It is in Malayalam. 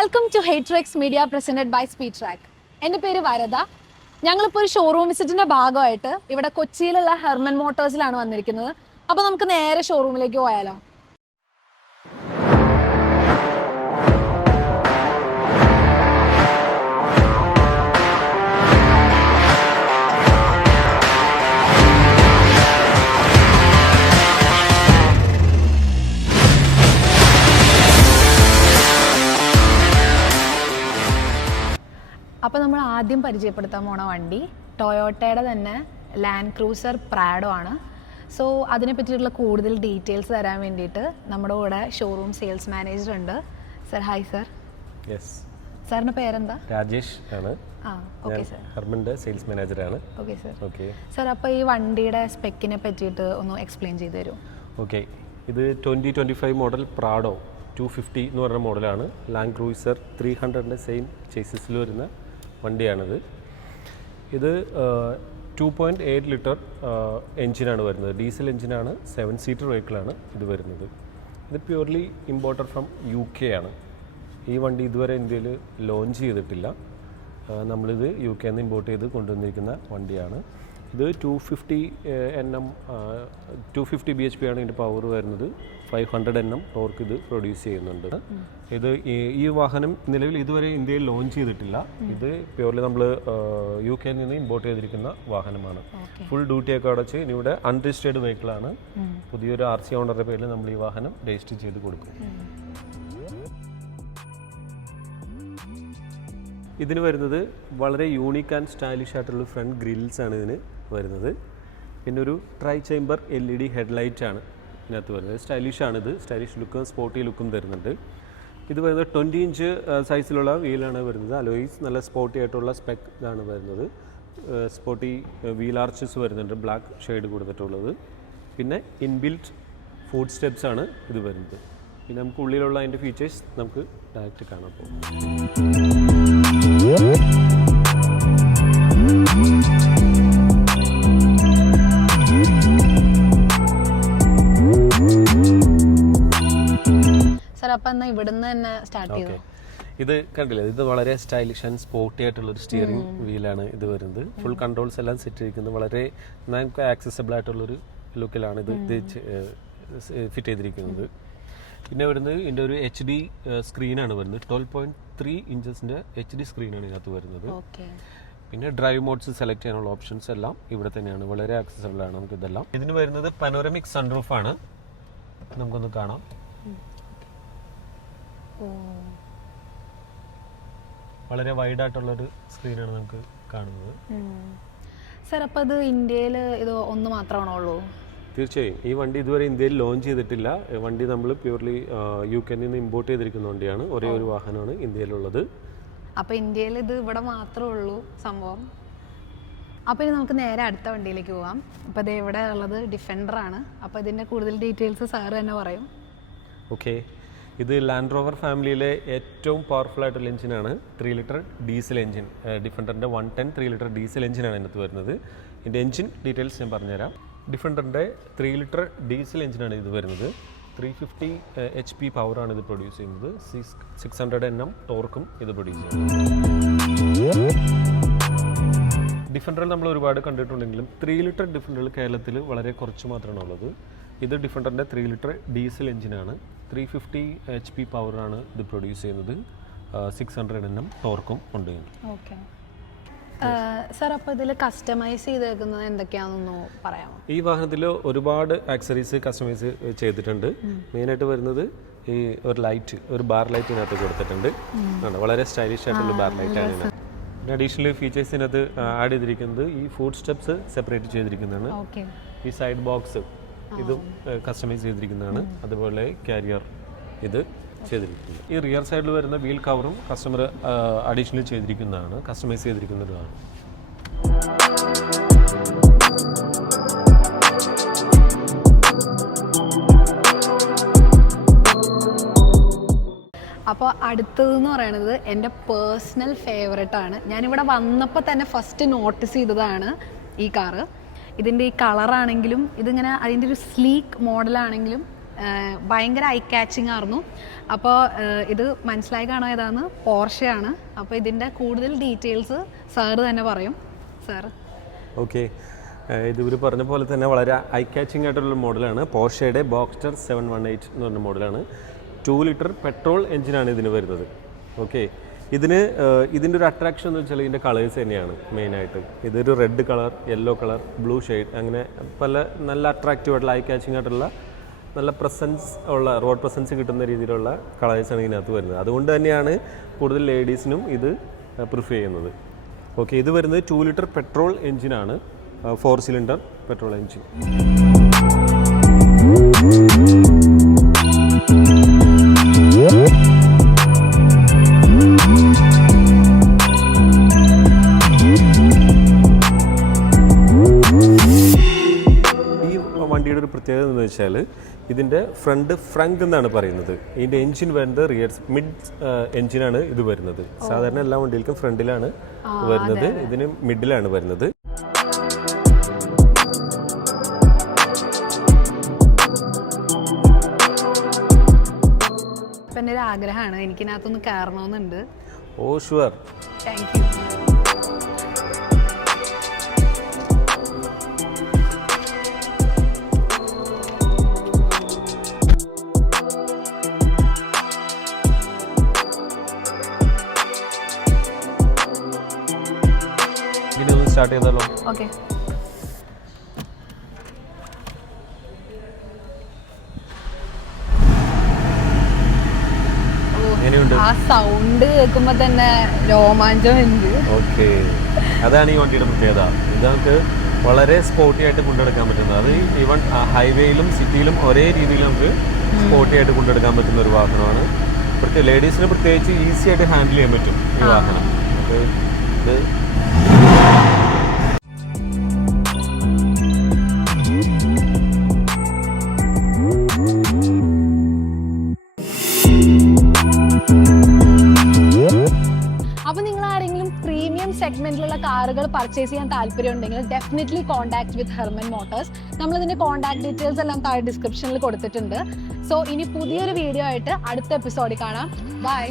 വെൽക്കം ടു ഹേറ്റ്രിക്സ് media presented by speed track. എൻ്റെ പേര് വരദ. ഞങ്ങളിപ്പോൾ ഒരു ഷോറൂം വിസിറ്റിന്റെ ഭാഗമായിട്ട് ഇവിടെ കൊച്ചിയിലുള്ള ഹെർമൻ മോട്ടോഴ്സിലാണ് വന്നിരിക്കുന്നത്. അപ്പോൾ നമുക്ക് നേരെ ഷോറൂമിലേക്ക് പോയാലോ? അപ്പോൾ നമ്മൾ ആദ്യം പരിചയപ്പെടുത്താൻ പോണ വണ്ടി ടൊയോട്ടയുടെ തന്നെ ലാൻഡ് ക്രൂസർ പ്രാഡോ ആണ്. സോ അതിനെ പറ്റിയിട്ടുള്ള കൂടുതൽ ഡീറ്റെയിൽസ് തരാൻ വേണ്ടിയിട്ട് നമ്മുടെ കൂടെ ഷോറൂം സെയിൽസ് മാനേജർ ഉണ്ട്. Sir, hi sir. യെസ്. സാറിൻ്റെ പേരെന്താ? രാജേഷ് ആണ്. Okay sir. ഹെർമൻ്റെ സെയിൽസ് മാനേജറാണ്. Okay sir. ഓക്കെ സർ, അപ്പോൾ ഈ വണ്ടിയുടെ സ്പെക്കിനെ പറ്റിയിട്ട് ഒന്ന് എക്സ്പ്ലെയിൻ ചെയ്ത് തരുമോ? ഓക്കെ, ഇത് 2025 മോഡൽ പ്രാഡോ 250 എന്ന് പറഞ്ഞ മോഡലാണ്. ലാൻഡ് ക്രൂയിസർ 300ൻ്റെ സെയിം ചേസിസിൽ വരുന്ന വണ്ടിയാണിത്. ഇത് 2.8 ലിറ്റർ എൻജിനാണ് വരുന്നത്. ഡീസൽ എൻജിനാണ്. 7 സീറ്റർ വെഹിക്കിളാണ് ഇത് വരുന്നത്. ഇത് പ്യൂർലി ഇമ്പോർട്ടർ ഫ്രം UK ആണ്. ഈ വണ്ടി ഇതുവരെ ഇന്ത്യയിൽ ലോഞ്ച് ചെയ്തിട്ടില്ല. നമ്മളിത് UK നിന്ന് ഇമ്പോർട്ട് ചെയ്ത് കൊണ്ടുവന്നിരിക്കുന്ന വണ്ടിയാണ്. ഇത് 250 BHP ആണ് ഇതിൻ്റെ പവർ വരുന്നത്. 500 Nm ടോർക്ക് ഇത് പ്രൊഡ്യൂസ് ചെയ്യുന്നുണ്ട്. ഇത് ഈ വാഹനം നിലവിൽ ഇതുവരെ ഇന്ത്യയിൽ ലോഞ്ച് ചെയ്തിട്ടില്ല. ഇത് പ്യൂർലി നമ്മൾ UK നിന്ന് ഇമ്പോർട്ട് ചെയ്തിരിക്കുന്ന വാഹനമാണ്. ഫുൾ ഡ്യൂട്ടി ഒക്കെ അടച്ച് ഇവിടെ അൺരജിസ്റ്റേർഡ് വെഹിക്കിളാണ്. പുതിയൊരു RC ഓണറുടെ പേരിൽ നമ്മൾ ഈ വാഹനം രജിസ്റ്റർ ചെയ്ത് കൊടുക്കും. ഇതിന് വരുന്നത് വളരെ യൂണിക് ആൻഡ് സ്റ്റൈലിഷ് ആയിട്ടുള്ള ഫ്രണ്ട് ഗ്രിൽസ് ആണ് ഇതിന് വരുന്നത്. പിന്നെ ഒരു ട്രൈ ചേംബർ LED ഹെഡ്ലൈറ്റ് ആണ് ഇതിനകത്ത് വരുന്നത്. സ്റ്റൈലിഷാണിത്. സ്റ്റൈലിഷ് ലുക്കും സ്പോർട്ടി ലുക്കും തരുന്നുണ്ട്. ഇത് വരുന്നത് 20 ഇഞ്ച് സൈസിലുള്ള വീലാണ് വരുന്നത്. അലോയ്സ് നല്ല സ്പോർട്ടി ആയിട്ടുള്ള സ്പെക്ക് ഇതാണ് വരുന്നത്. സ്പോർട്ടി വീൽ ആർച്ചസ് വരുന്നുണ്ട്, ബ്ലാക്ക് ഷെയ്ഡ് കൊടുത്തിട്ടുള്ളത്. പിന്നെ ഇൻബിൽറ്റ് ഫുഡ് സ്റ്റെപ്സ് ആണ് ഇത് വരുന്നത്. പിന്നെ നമുക്ക് ഉള്ളിലുള്ള അതിൻ്റെ ഫീച്ചേഴ്സ് നമുക്ക് ഡയറക്റ്റ് കാണാൻ പോകും. സർ, അപ്പം എന്നാൽ ഇവിടുന്ന് തന്നെ സ്റ്റാർട്ട് ചെയ്തു. ഇത് കണ്ടില്ലേ, ഇത് വളരെ സ്റ്റൈലിഷ് ആൻഡ് സ്പോർട്ടി ആയിട്ടുള്ളൊരു സ്റ്റിയറിംഗ് വീലാണ് ഇത് വരുന്നത്. ഫുൾ കൺട്രോൾസ് എല്ലാം സെറ്റ് ചെയ്തിരിക്കുന്നത് വളരെ നമുക്ക് ആക്സസിബിൾ ആയിട്ടുള്ളൊരു ലുക്കിലാണ് ഇത് ഫിറ്റ് ചെയ്തിരിക്കുന്നത്. പിന്നെ വരുന്നത് ഇതിൻ്റെ ഒരു HD സ്ക്രീനാണ് വരുന്നത്. 12.3 ഇഞ്ചസിൻ്റെ HD സ്ക്രീനാണ് ഇതിനകത്ത് വരുന്നത്. പിന്നെ ഡ്രൈവ് മോഡ്സ് സെലക്ട് ചെയ്യാനുള്ള ഓപ്ഷൻസ് എല്ലാം ഇവിടെ തന്നെയാണ്. വളരെ ആക്സസിബിൾ ആണ് നമുക്ക് ഇതെല്ലാം. ഇതിന് വരുന്നത് പനോരമിക് സൺറൂഫാണ്. നമുക്കൊന്ന് കാണാം. വളരെ വൈഡ് ആയിട്ടുള്ളൊരു സ്ക്രീനാണ് നമുക്ക് കാണുന്നത്. സർ, അപ്പോൾ ഇത് ഇന്ത്യയിൽ ഇത് ഒന്ന് മാത്രമാണോ ഉള്ളൂ? തീർച്ചയായും ഈ വണ്ടി ഇതുവരെ ഇന്ത്യയിൽ ലോഞ്ച് ചെയ്തിട്ടില്ല. വണ്ടി നമ്മൾ പ്യൂർലി UK നിന്ന് ഇമ്പോർട്ട് ചെയ്തിരിക്കുന്ന വണ്ടിയാണ്. ഒരേ ഒരു വാഹനമാണ് ഇന്ത്യയിലുള്ളത്. അപ്പോൾ ഇന്ത്യയിൽ ഇത് ഇവിടെ മാത്രമേ ഉള്ളൂ സംഭവം. അപ്പോൾ ഇനി നമുക്ക് നേരെ അടുത്ത വണ്ടിയിലേക്ക് പോകാം. അപ്പോൾ ഇത് ഇവിടെ ഉള്ളത് ഡിഫൻഡറാണ്. അപ്പോൾ ഇതിൻ്റെ കൂടുതൽ ഡീറ്റെയിൽസ് സാറ് തന്നെ പറയും. ഓക്കെ, ഇത് ലാൻഡ് റോവർ ഫാമിലിയിലെ ഏറ്റവും പവർഫുൾ ആയിട്ടുള്ള എഞ്ചിനാണ്. 3 ലിറ്റർ ഡീസൽ എഞ്ചിൻ. ഡിഫൻഡറിൻ്റെ 110 3 ലിറ്റർ ഡീസൽ എഞ്ചിനാണ് ഇതിനകത്ത് വരുന്നത്. ഇതിൻ്റെ എഞ്ചിൻ ഡീറ്റെയിൽസ് ഞാൻ പറഞ്ഞുതരാം. ഡിഫൻഡറിൻ്റെ 3 ലിറ്റർ ഡീസൽ എഞ്ചിനാണ് ഇത് വരുന്നത്. 350 HP പവറാണ് ഇത് പ്രൊഡ്യൂസ് ചെയ്യുന്നത്. 600 Nm ടോർക്കും ഇത് പ്രൊഡ്യൂസ് ചെയ്യുന്നത്. ഡിഫൻഡറിൽ നമ്മൾ ഒരുപാട് കണ്ടിട്ടുണ്ടെങ്കിലും 3 ലിറ്റർ ഡിഫൻഡറിൽ കേരളത്തിൽ വളരെ കുറച്ച് മാത്രമാണ് ഉള്ളത്. ഇത് ഡിഫൻഡറിൻ്റെ 3 ലിറ്റർ ഡീസൽ എഞ്ചിനാണ്. 350 HP പവറാണ് ഇത് പ്രൊഡ്യൂസ് ചെയ്യുന്നത്. 600 Nm ടോർക്കും ഉണ്ട്. ഓക്കെ സർ, അപ്പോൾ ഇതിൽ കസ്റ്റമൈസ് ചെയ്തേക്കുന്നത് എന്തൊക്കെയാണെന്നൊന്ന് പറയാമോ? ഈ വാഹനത്തിൽ ഒരുപാട് ആക്സറീസ് കസ്റ്റമൈസ് ചെയ്തിട്ടുണ്ട്. മെയിനായിട്ട് വരുന്നത് ഈ ഒരു ലൈറ്റ്, ഒരു ബാർ ലൈറ്റ് ഇതിനകത്ത് കൊടുത്തിട്ടുണ്ട്. വളരെ സ്റ്റൈലിഷ് ആയിട്ടുള്ള ബാർ ലൈറ്റാണ് ഇതിനകത്ത്. പിന്നെ അഡീഷണൽ ഫീച്ചേഴ്സിനകത്ത് ആഡ് ചെയ്തിരിക്കുന്നത് ഈ ഫുഡ് സ്റ്റെപ്സ് സെപ്പറേറ്റ് ചെയ്തിരിക്കുന്നതാണ്. ഈ സൈഡ് ബോക്സ് ഇതും കസ്റ്റമൈസ് ചെയ്തിരിക്കുന്നതാണ്. അതുപോലെ കാരിയർ ഇത് ചെയ്തിരിക്കുന്നത്. ഈ റിയർ സൈഡിൽ വരുന്ന വീൽ കവറും കസ്റ്റമർ അഡീഷണൽ ചെയ്തിരിക്കുന്നതാണ്, കസ്റ്റമൈസ് ചെയ്തിരിക്കുന്നതാണ്. അപ്പോൾ അടുത്തതെന്ന് പറയുന്നത് എൻ്റെ പേഴ്സണൽ ഫേവറേറ്റ് ആണ്. ഞാനിവിടെ വന്നപ്പോൾ തന്നെ ഫസ്റ്റ് നോട്ടീസ് ചെയ്തതാണ് ഈ കാറ്. ഇതിൻ്റെ ഈ കളറാണെങ്കിലും ഇതിങ്ങനെ അതിൻ്റെ ഒരു സ്ലീക്ക് മോഡലാണെങ്കിലും ഭയങ്കര ഐ കാച്ചിങ് ആയിരുന്നു. അപ്പോൾ ഇത് മനസ്സിലായി കാണാൻ ഏതാന്ന് പോർഷയാണ്. അപ്പോൾ ഇതിൻ്റെ കൂടുതൽ ഡീറ്റെയിൽസ് സാറ് തന്നെ പറയും. സാറ് ഓക്കെ, ഇത് ഇവർ പറഞ്ഞ പോലെ തന്നെ വളരെ ഐ കാച്ചിങ് ആയിട്ടുള്ള മോഡലാണ്. പോർഷയുടെ ബോക്സ്റ്റർ 718 എന്ന് പറഞ്ഞ മോഡലാണ്. 2 ലിറ്റർ പെട്രോൾ എഞ്ചിനാണ് ഇതിന് വരുന്നത്. ഓക്കെ, ഇതിൻ്റെ ഒരു അട്രാക്ഷൻ എന്ന് വെച്ചാൽ ഇതിൻ്റെ കളേഴ്സ് തന്നെയാണ് മെയിനായിട്ട്. ഇതൊരു red colour, yellow colour, blue shade, അങ്ങനെ പല നല്ല അട്രാക്റ്റീവ് ആയിട്ടുള്ള ഐ കാച്ചിങ് ആയിട്ടുള്ള നല്ല പ്രസൻസ് ഉള്ള റോഡ് പ്രസൻസ് കിട്ടുന്ന രീതിയിലുള്ള കളേഴ്സാണ് ഇതിനകത്ത് വരുന്നത്. അതുകൊണ്ട് തന്നെയാണ് കൂടുതൽ ലേഡീസിനും ഇത് പ്രിഫർ ചെയ്യുന്നത്. ഓക്കെ, ഇത് വരുന്നത് 2 ലിറ്റർ പെട്രോൾ എഞ്ചിനാണ്, 4 സിലിണ്ടർ പെട്രോൾ എഞ്ചിൻ. വണ്ടിയുടെ ഒരു പ്രത്യേകത എന്ന് വെച്ചാൽ ഇതിൻ്റെ ഫ്രണ്ട് ഫ്രങ്ക് എന്നാണ് പറയുന്നത്. ഇതിൻ്റെ എഞ്ചിൻ വരുന്നത് മിഡ് എഞ്ചിനാണ് ഇത് വരുന്നത്. സാധാരണ എല്ലാ വണ്ടികൾക്കും ഫ്രണ്ടിലാണ് വരുന്നത്, ഇതിന് മിഡിലാണ് വരുന്നത്. ഇപ്പം എൻ്റെ ഒരു ആഗ്രഹമാണ്, എനിക്കിനകത്തൊന്ന് കയറണമെന്നുണ്ട്. Oh sure, thank you. ഇനി ഒന്ന് സ്റ്റാർട്ട് ചെയ്താലോ? ഓക്കെ. ആ സൗണ്ട് കേൾക്കുമ്പോൾ തന്നെ രോമാഞ്ചം ഉണ്ട്. ഓക്കെ, അതാണ് ഈ വണ്ടിയുടെ പ്രത്യേകത. ഇത് നമുക്ക് വളരെ സ്പോർട്ടി ആയിട്ട് കൊണ്ടുനടക്കാൻ പറ്റുന്നത്. അത് ഈവൻ ഹൈവേയിലും സിറ്റിയിലും ഒരേ രീതിയിൽ നമുക്ക് സ്പോർട്ടി ആയിട്ട് കൊണ്ടുനടക്കാൻ പറ്റുന്ന ഒരു വാഹനമാണ്. ലേഡീസിന് പ്രത്യേകിച്ച് ഈസി ആയിട്ട് ഹാൻഡിൽ ചെയ്യാൻ പറ്റും ഈ വാഹനം. അപ്പോൾ ഇത് അപ്പോൾ നിങ്ങൾ ആരെങ്കിലും പ്രീമിയം സെഗ്മെന്റിലുള്ള കാറുകൾ പർച്ചേസ് ചെയ്യാൻ താല്പര്യമുണ്ടെങ്കിൽ definitely contact with Herman Motors. നമ്മളിതിൻ്റെ കോൺടാക്ട് ഡീറ്റെയിൽസ് എല്ലാം താഴെ ഡിസ്ക്രിപ്ഷനിൽ കൊടുത്തിട്ടുണ്ട്. സോ ഇനി പുതിയൊരു വീഡിയോ ആയിട്ട് അടുത്ത എപ്പിസോഡിൽ കാണാം. ബൈ.